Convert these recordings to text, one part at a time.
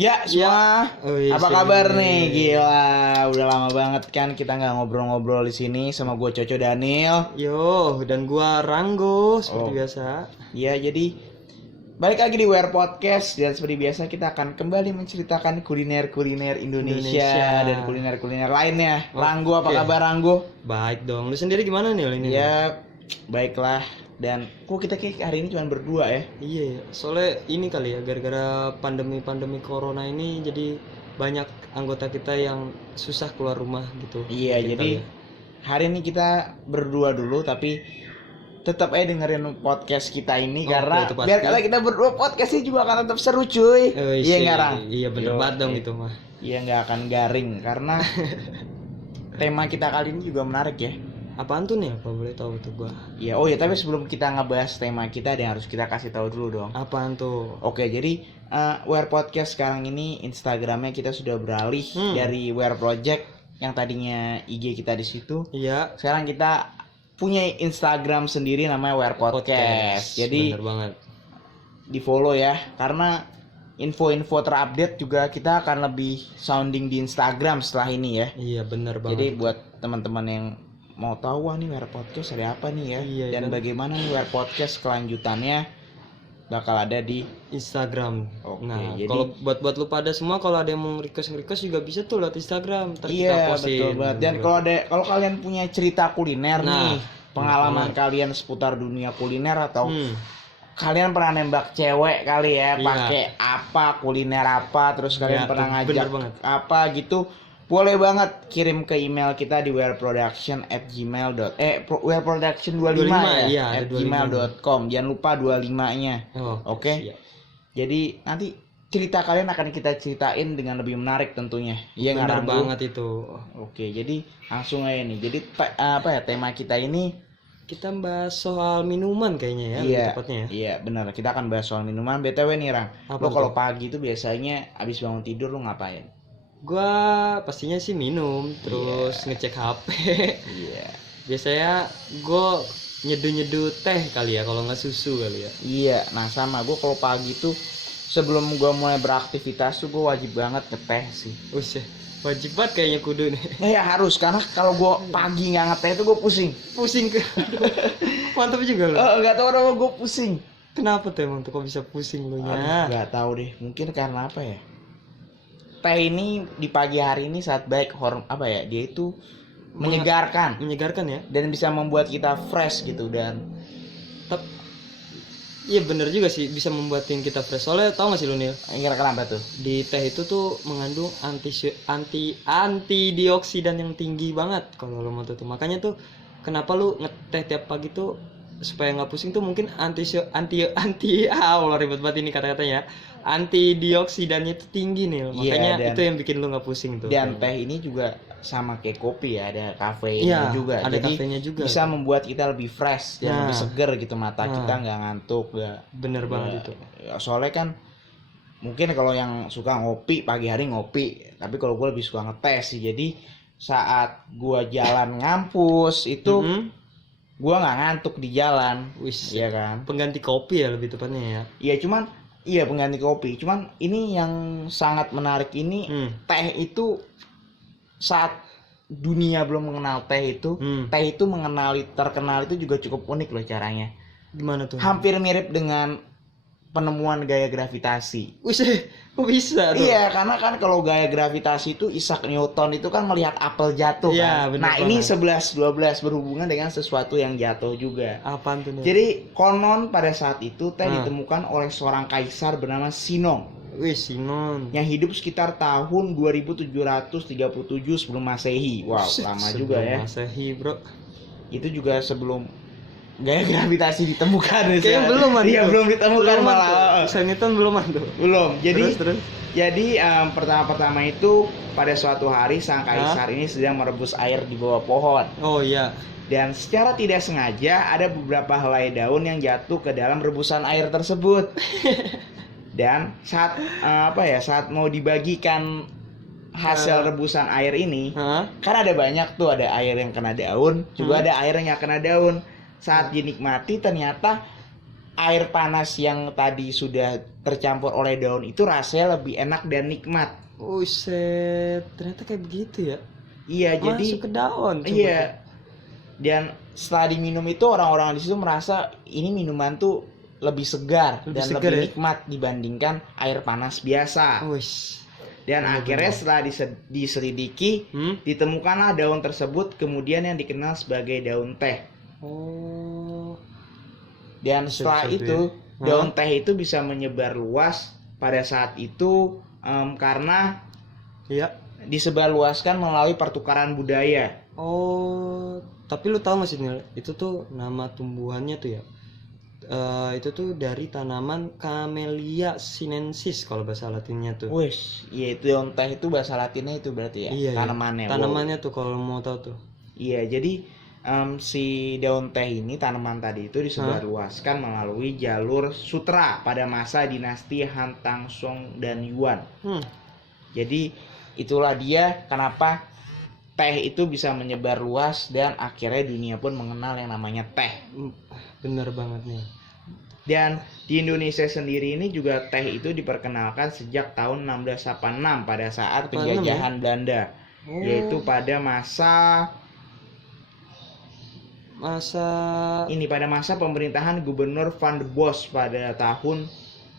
Ya semua, apa kabar nih? Gila, udah lama banget kan kita nggak ngobrol-ngobrol di sini sama gue Coco Daniel. Yo, dan gua Ranggo seperti biasa. Ya, jadi balik lagi di Wear Podcast dan seperti biasa kita akan kembali menceritakan kuliner-kuliner Indonesia dan kuliner-kuliner lainnya. Ranggo, apa kabar Ranggo? Baik dong. Lu sendiri gimana nih ini? Ya, baiklah. Dan kok kita kayak hari ini cuma berdua ya? Iya, soalnya ini kali ya, gara-gara pandemi corona ini jadi banyak anggota kita yang susah keluar rumah gitu. Iya, mungkin jadi kali ya. hari ini kita berdua dulu tapi tetap aja dengerin podcast kita ini karena itu pasti. biar kalau kita berdua podcastnya juga akan tetap seru cuy. Iya nggak Rang? Iya bener banget dong itu mah. Iya nggak akan garing karena tema kita kali ini juga menarik ya. Apaan tuh nih? Apa boleh tahu tuh gua? Iya, oh ya tapi sebelum kita ngebahas tema kita ada yang harus kita kasih tahu dulu dong. Apaan tuh? Oke, jadi Wear Podcast sekarang ini Instagramnya kita sudah beralih dari Wear Project yang tadinya IG kita di situ. Iya. Sekarang kita punya Instagram sendiri namanya Wear Podcast. Jadi bener banget. di follow ya, karena info-info terupdate juga kita akan lebih sounding di Instagram setelah ini ya. Iya bener banget. Jadi buat teman-teman yang mau tahu wah nih Wear Podcast ada apa nih ya, Iya, dan kan? bagaimana nih Wear Podcast kelanjutannya bakal ada di Instagram. Oke, Nah, jadi- kalau buat lu pada semua kalau ada yang mau request juga bisa tuh lewat Instagram. Ntar kita Iya postin. betul banget. Dan kalau kalian punya cerita kuliner Nah, nih, pengalaman kalian seputar dunia kuliner atau Hmm. kalian pernah nembak cewek kali ya, Iya. pakai apa, kuliner apa, terus kalian Iya, pernah tuh, ngajak bener banget. apa gitu, boleh banget kirim ke email kita di wearproduction@gmail.com iya, at ada 25. gmail.com. Jangan lupa 25-nya. Oh, Oke. siap. Jadi nanti cerita kalian akan kita ceritain dengan lebih menarik tentunya. Iya nggak Bener Ranggu? banget itu. Oke, jadi langsung aja nih. Jadi tema kita ini Kita bahas soal minuman kayaknya ya, lebih tepatnya ya. Iya, benar. Kita akan bahas soal minuman. BTW nih, Rang. Apa Lo tuh? kalau pagi itu biasanya abis bangun tidur lo ngapain? Gua pastinya sih minum, terus ngecek HP. Iya. Biasanya gua nyeduh teh kali ya, kalau nggak susu kali ya. Iya, nah sama gue kalau pagi tuh sebelum gue mulai beraktivitas tuh gue wajib banget ngeteh sih. Ush, wajib banget kayaknya kudu nih. Nah, ya harus, karena kalau gue pagi nggak ngeteh tuh gue pusing. Pusing ke. Mantap juga lo. Nggak tahu kenapa gue pusing. Kenapa tuh emang tuh kok bisa pusing lu nya? Nggak tahu deh, mungkin karena apa ya? Teh ini di pagi hari ini saat baik dia itu menyegarkan Menyegarkan ya. dan bisa membuat kita fresh gitu. Dan Iya bener juga sih, bisa membuatin kita fresh. Soalnya tau gak sih lu Nil, kira kenapa tuh? di teh itu tuh mengandung antioksidan yang tinggi banget kalau lo mau tuh. Makanya tuh kenapa lu ngeteh tiap pagi tuh supaya nggak pusing tuh, mungkin ribet banget ini kata-katanya. Antidioksidannya itu tinggi nih, makanya Iya, itu yang bikin lu nggak pusing tuh. Dan teh ini juga sama kayak kopi ya, ada kafeinnya Iya, juga. ada Jadi kafeinnya juga. bisa membuat kita lebih fresh dan Nah. lebih seger gitu, mata Nah. kita nggak ngantuk, nggak. Bener banget itu. Ya, soalnya kan mungkin kalau yang suka ngopi pagi hari ngopi, tapi kalau gue lebih suka ngeteh sih. Jadi saat gue jalan ngampus itu gue nggak ngantuk di jalan. Wis, Iya kan? pengganti kopi ya lebih tepatnya ya. Iya pengganti kopi. Cuman ini yang sangat menarik ini, teh itu saat dunia belum mengenal teh itu, teh itu terkenal itu juga cukup unik loh caranya. Gimana tuh? Hampir mirip dengan penemuan gaya gravitasi. Wis, kok bisa tuh? Iya, karena kan kalau gaya gravitasi itu Isaac Newton itu kan melihat apel jatuh Iya, kan. bener Nah, ini banget. 11-12 berhubungan dengan sesuatu yang jatuh juga. Apaan tuh Nil? Jadi konon pada saat itu teh Nah. ditemukan oleh seorang kaisar bernama Sinong Wis, Sinon. yang hidup sekitar tahun 2737 sebelum Masehi. Wow, lama juga ya. Masehi, bro. Itu juga sebelum gaya gravitasi ditemukan ya. Kayaknya belum ada. Iya, belum ditemukan malah. Newton belum ada. Belum. Terus. Jadi pertama-tama itu pada suatu hari sang kaisar ini sedang merebus air di bawah pohon. Oh iya. Dan secara tidak sengaja ada beberapa helai daun yang jatuh ke dalam rebusan air tersebut. Dan saat saat mau dibagikan hasil rebusan air ini, kan ada banyak tuh, ada air yang kena daun, juga ada air yang nggak kena daun. Saat dinikmati ternyata air panas yang tadi sudah tercampur oleh daun itu rasanya lebih enak dan nikmat. Set, ternyata kayak begitu ya. Iya, jadi Masuk ke daun. coba iya. tuh. Dan setelah diminum itu orang-orang di situ merasa ini minuman tuh lebih segar Lebih dan segar lebih ya? nikmat dibandingkan air panas biasa. Wis. Dan benar-benar. akhirnya setelah diselidiki, ditemukanlah daun tersebut kemudian yang dikenal sebagai daun teh. Oh. Dan Bisa setelah tuh itu ya. daun teh itu bisa menyebar luas pada saat itu karena Iya. disebarluaskan melalui pertukaran budaya. Oh, tapi lu tahu nggak sih Nil? Itu tuh nama tumbuhannya tuh ya. Itu tuh dari tanaman Camellia sinensis kalau bahasa Latinnya tuh. Wes, ya itu daun teh itu bahasa Latinnya itu berarti ya. Iya, Tanamannya. Iya. Tanamannya tuh kalau mau tahu tuh. Iya, jadi si daun teh ini tanaman tadi itu disebarluaskan melalui jalur sutra pada masa dinasti Han Tangsong dan Yuan. Jadi itulah dia kenapa teh itu bisa menyebar luas dan akhirnya dunia pun mengenal yang namanya teh. Bener banget nih. Dan di Indonesia sendiri ini juga teh itu diperkenalkan sejak tahun 1686 pada saat 86 penjajahan Belanda. Yaitu pada pada masa pemerintahan Gubernur Van der Bos pada tahun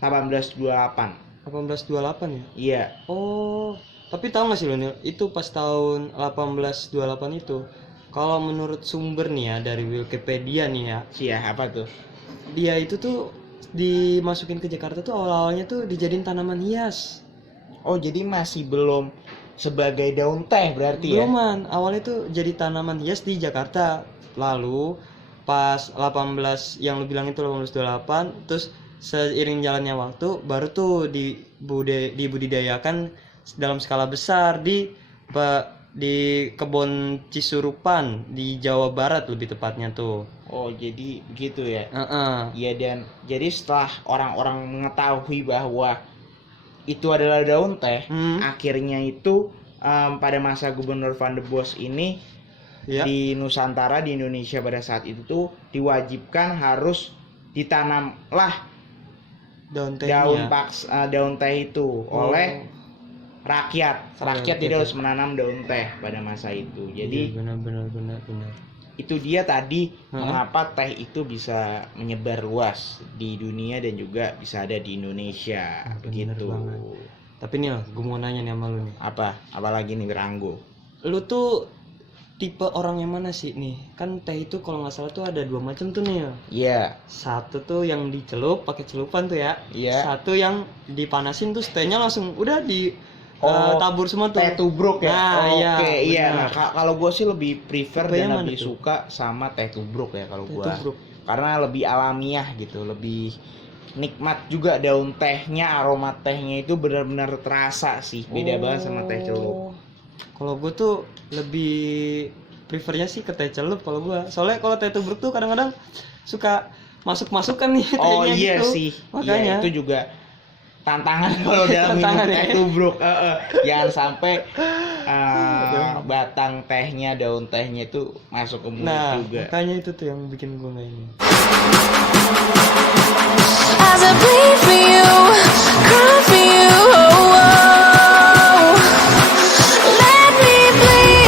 1828. 1828 ya? Iya. Oh, tapi tahu nggak sih lo Nil? Itu pas tahun 1828 itu, kalau menurut sumber nih ya dari Wikipedia nih ya, Apa tuh? dia itu tuh dimasukin ke Jakarta tuh awal-awalnya tuh dijadiin tanaman hias. Oh, jadi masih belum sebagai daun teh berarti ya? Beluman, awalnya tuh jadi tanaman hias di Jakarta. Lalu pas 18 yang lu bilang itu 1828, terus seiring jalannya waktu baru tuh dibudidayakan dalam skala besar di kebun Cisurupan di Jawa Barat lebih tepatnya tuh. Oh, jadi begitu ya? Heeh. Iya, dan jadi setelah orang-orang mengetahui bahwa itu adalah daun teh, akhirnya itu pada masa Gubernur Van der Bos ini di Nusantara, di Indonesia pada saat itu tuh diwajibkan harus ditanamlah daun teh itu oleh rakyat. Rakyat tidak harus menanam daun teh pada masa itu. Jadi benar. itu dia tadi mengapa teh itu bisa menyebar luas di dunia dan juga bisa ada di Indonesia. Begitu. Tapi nih, gue mau nanya nih sama lu nih. Apalagi nih Ranggo. Lu tuh tipe orang yang mana sih nih? Kan teh itu kalau nggak salah tuh ada 2 macam tuh nih. Iya. Satu tuh yang dicelup pakai celupan tuh ya. Iya. Satu yang dipanasin tuh tehnya langsung udah tabur semua tuh. Teh tubruk ya. Nah, iya. Nah, kalau gue sih lebih prefer Tipe yang dan lebih mana tuh? suka sama teh tubruk ya kalau gue. Tubruk. Karena lebih alamiah gitu, lebih nikmat juga daun tehnya, aroma tehnya itu benar-benar terasa sih. Beda banget sama teh celup. Kalau gue tuh lebih prefernya sih ke teh celup kalau gue. Soalnya kalau teh tubruk tuh kadang-kadang suka masuk-masukan nih tehnya. Oh iya gitu. sih. Makanya Iya, itu juga tantangan kalau dalam minum teh tubruk. Jangan sampai batang tehnya, daun tehnya itu masuk ke mulut juga. Makanya itu tuh yang bikin gue nggak ini. As I bleed for you, cry for you, oh, oh. Let me bleed.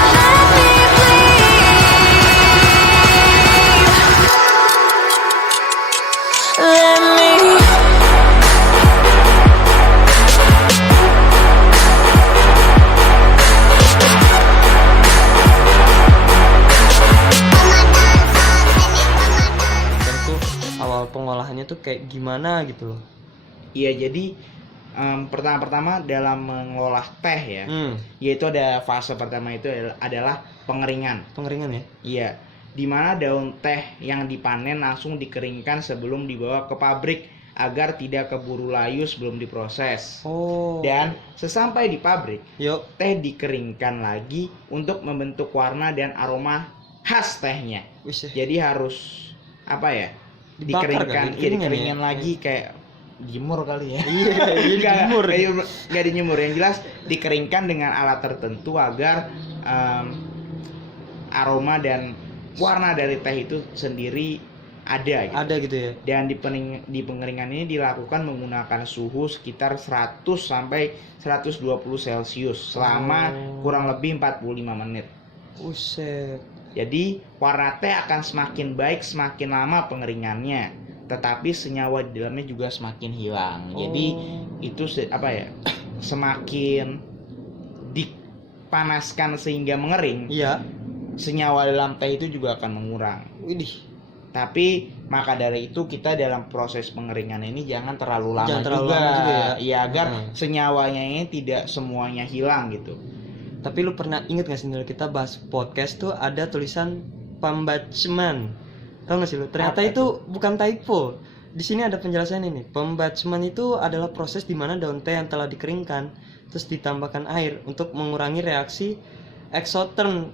Let me bleed. Let me. Pengolahannya tuh kayak gimana gitu loh. Iya, jadi pertama-tama dalam mengolah teh ya, yaitu ada fase pertama itu adalah pengeringan. Pengeringan ya? Iya, dimana daun teh yang dipanen langsung dikeringkan sebelum dibawa ke pabrik agar tidak keburu layu sebelum diproses. Dan sesampai di pabrik, teh dikeringkan lagi untuk membentuk warna dan aroma khas tehnya. Jadi harus dikeringkan lagi kayak dijemur kali ya. Iya, Enggak dijemur, yang jelas dikeringkan dengan alat tertentu agar aroma dan warna dari teh itu sendiri ada gitu. Ada gitu ya. Dan di pengeringan ini dilakukan menggunakan suhu sekitar 100 sampai 120 Celcius selama kurang lebih 45 menit. Uset. Jadi warna teh akan semakin baik semakin lama pengeringannya, tetapi senyawa di dalamnya juga semakin hilang. Jadi itu semakin dipanaskan sehingga mengering, Iya. senyawa dalam teh itu juga akan mengurang. Widih. Tapi maka dari itu kita dalam proses pengeringan ini jangan terlalu lama Jangan terlalu juga. lama juga ya. Iya, agar senyawanya ini tidak semuanya hilang gitu. Tapi lu pernah inget gak sih Nil, kita bahas podcast tuh ada tulisan pembacement. Tahu gak sih lu? Ternyata Apa itu bukan typo. Di sini ada penjelasan ini. Pembacement itu adalah proses di mana daun teh yang telah dikeringkan terus ditambahkan air untuk mengurangi reaksi exotherm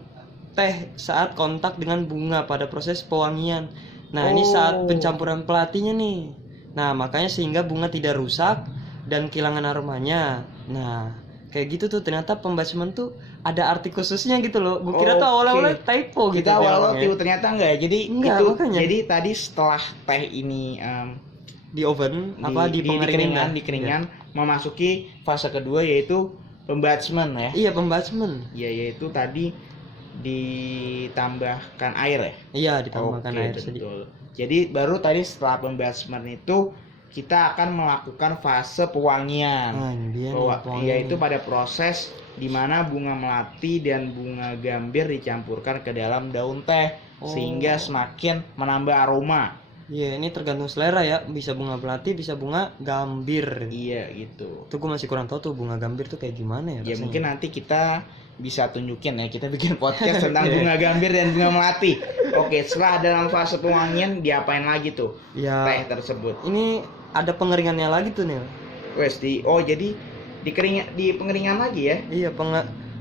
teh saat kontak dengan bunga pada proses pewangian. Nah, ini saat pencampuran pelatihnya nih. Nah, makanya sehingga bunga tidak rusak dan kehilangan aromanya. Nah, kayak gitu tuh, ternyata pembacement tuh ada arti khususnya gitu loh. Gue kira tuh awal-awal typo gitu. Kita awal-awal ternyata enggak. Jadi Enggak, itu makanya. jadi tadi setelah teh ini Di oven di pengeringan. dikeringkan memasuki fase kedua yaitu pembacement ya. Iya, pembacement. Ya, yaitu tadi ditambahkan air ya. Iya, ditambahkan Oke, air betul. sedikit. Jadi baru tadi setelah pembacement itu kita akan melakukan fase pewangian. Nah, ini dia nih, pewangian Yaitu nih. pada proses di mana bunga melati dan bunga gambir dicampurkan ke dalam daun teh sehingga semakin menambah aroma. Iya, ini tergantung selera ya. Bisa bunga melati, bisa bunga gambir. Iya gitu. Tuh gue masih kurang tahu tuh bunga gambir tuh kayak gimana ya Ya rasanya. mungkin nanti kita bisa tunjukin ya, kita bikin podcast tentang bunga gambir dan bunga melati. Oke, setelah dalam fase pewangian diapain lagi tuh Ya, teh tersebut? ini ada pengeringannya lagi tuh nih. Jadi di pengeringan lagi ya. Iya,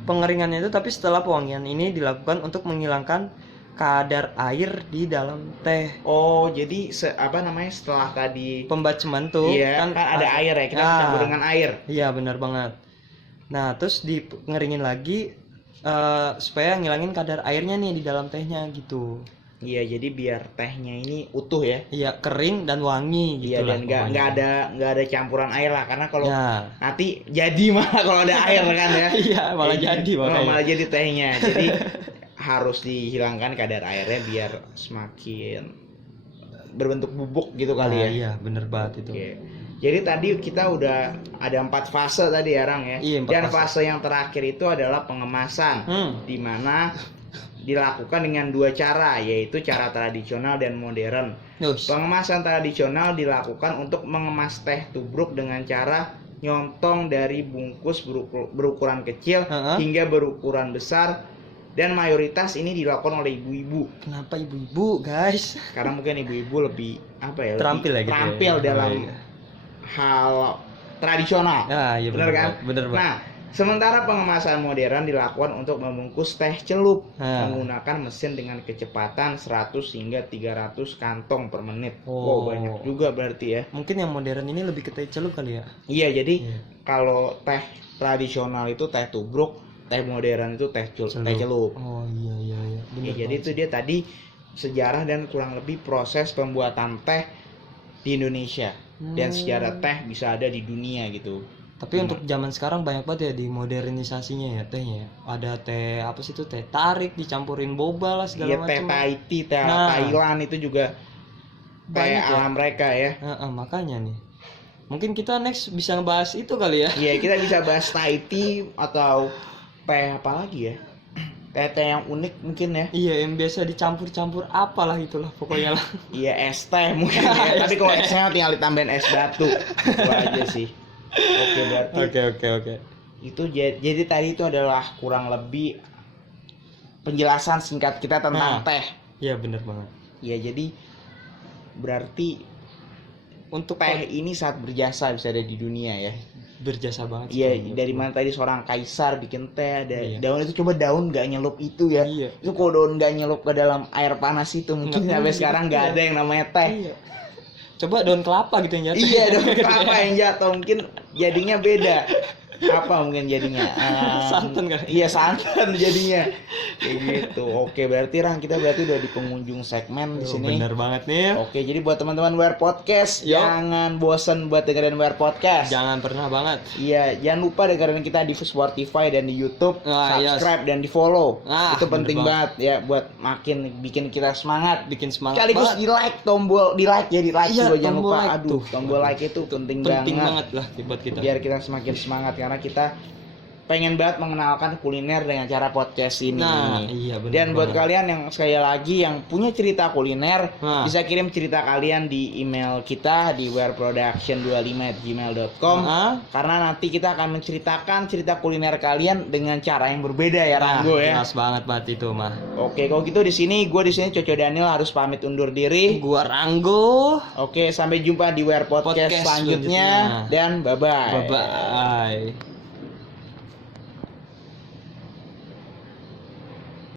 pengeringannya itu, tapi setelah pewangian ini dilakukan untuk menghilangkan kadar air di dalam teh. Oh, jadi setelah tadi Pembacement tuh kan ada air ya, kita campur dengan air. Iya, benar banget. Nah, terus ngeringin lagi supaya ngilangin kadar airnya nih di dalam tehnya gitu. Iya, jadi biar tehnya ini utuh ya. Iya, kering dan wangi gitu Iya, lah. dan nggak ada campuran air lah, karena kalau Ya. nanti jadi malah kalau ada air kan ya. Iya, malah jadi makanya. Malah jadi tehnya. Jadi harus dihilangkan kadar airnya biar semakin berbentuk bubuk gitu kali Nah, ya. iya, bener banget itu. Oke. Jadi tadi kita udah ada 4 fase tadi ya Rang ya. Iya, 4 Dan fase. fase yang terakhir itu adalah pengemasan, di mana dilakukan dengan 2 cara, yaitu cara tradisional dan modern. Yus. Pengemasan tradisional dilakukan untuk mengemas teh tubruk dengan cara nyontong dari bungkus berukuran kecil hingga berukuran besar, dan mayoritas ini dilakukan oleh ibu-ibu. Kenapa ibu-ibu, guys? Karena mungkin ibu-ibu lebih Terampil ya gitu ya. terampil dalam iya. hal tradisional. Ah, iya Bener kan? Bener banget. Nah, sementara pengemasan modern dilakukan untuk membungkus teh celup menggunakan mesin dengan kecepatan 100 hingga 300 kantong per menit. Wow, banyak juga berarti ya. Mungkin yang modern ini lebih ke teh celup kali ya. Iya, jadi kalau teh tradisional itu teh tubruk, teh modern itu teh celup. Oh iya. Ya, Bener jadi itu dia tadi sejarah dan kurang lebih proses pembuatan teh di Indonesia. Dan sejarah teh bisa ada di dunia gitu. Tapi untuk zaman sekarang banyak banget ya di modernisasinya ya tehnya. Ada teh apa sih itu, teh tarik dicampurin boba lah segala Iya, macam. teh Tahiti, teh Thailand itu juga teh ala mereka ya. Makanya nih. Mungkin kita next bisa ngebahas itu kali ya. Iya, kita bisa bahas Tahiti atau teh apa lagi ya? Teh yang unik mungkin ya. Iya, yang biasa dicampur-campur apalah itulah pokoknya lah. Iya, es teh mungkin ya. Tapi kalau esnya tinggal ditambahin es batu. Itu aja sih. Oke, berarti Oke. itu jadi tadi itu adalah kurang lebih penjelasan singkat kita tentang teh. Iya, bener banget. Ya, jadi berarti Untuk teh ini sangat berjasa bisa ada di dunia ya. berjasa banget. Iya, dari mana tadi seorang kaisar bikin teh, ada Iya. daun itu, coba daun nggak nyelup itu ya. Iya. Itu kalau daun nggak nyelup ke dalam air panas itu mungkin Nggak sampai mungkin, sekarang nggak iya. ada yang namanya teh. Iya. Coba daun kelapa gitu yang jatuh. Iya, daun kelapa yang jatuh mungkin jadinya beda. apa mungkin jadinya? Santan kali. Iya santan jadinya. Kayak gitu. Oke, berarti Rang kita berarti udah di penghujung segmen di sini. Bener banget nih. Oke, jadi buat teman-teman Wear Podcast, Yo. jangan bosen buat dengerin Wear Podcast. Jangan pernah banget. Iya, jangan lupa dengerin kita di Spotify dan di YouTube, Ah, yes. subscribe dan di follow. Ah, Itu bener penting banget. banget ya buat makin bikin kita semangat. Bikin semangat Sekaligus banget. di like tombol di like ya di like Iya, juga jangan tombol lupa. like Aduh, tuh. tombol like itu penting Penting banget. banget lah buat kita. Biar kita semakin semangat karena kita pengen banget mengenalkan kuliner dengan cara podcast ini. Nah, iya bener Dan buat banget. kalian yang sekali lagi yang punya cerita kuliner, Nah. bisa kirim cerita kalian di email kita di wearproduction25@gmail.com. Karena nanti kita akan menceritakan cerita kuliner kalian dengan cara yang berbeda ya Ranggo ya. Jelas banget itu mah. Oke, kalau gitu di sini Coco Daniel harus pamit undur diri. Gua Ranggo. Oke, sampai jumpa di Wear Podcast Podcast selanjutnya selanjutnya. dan bye bye. Bye bye.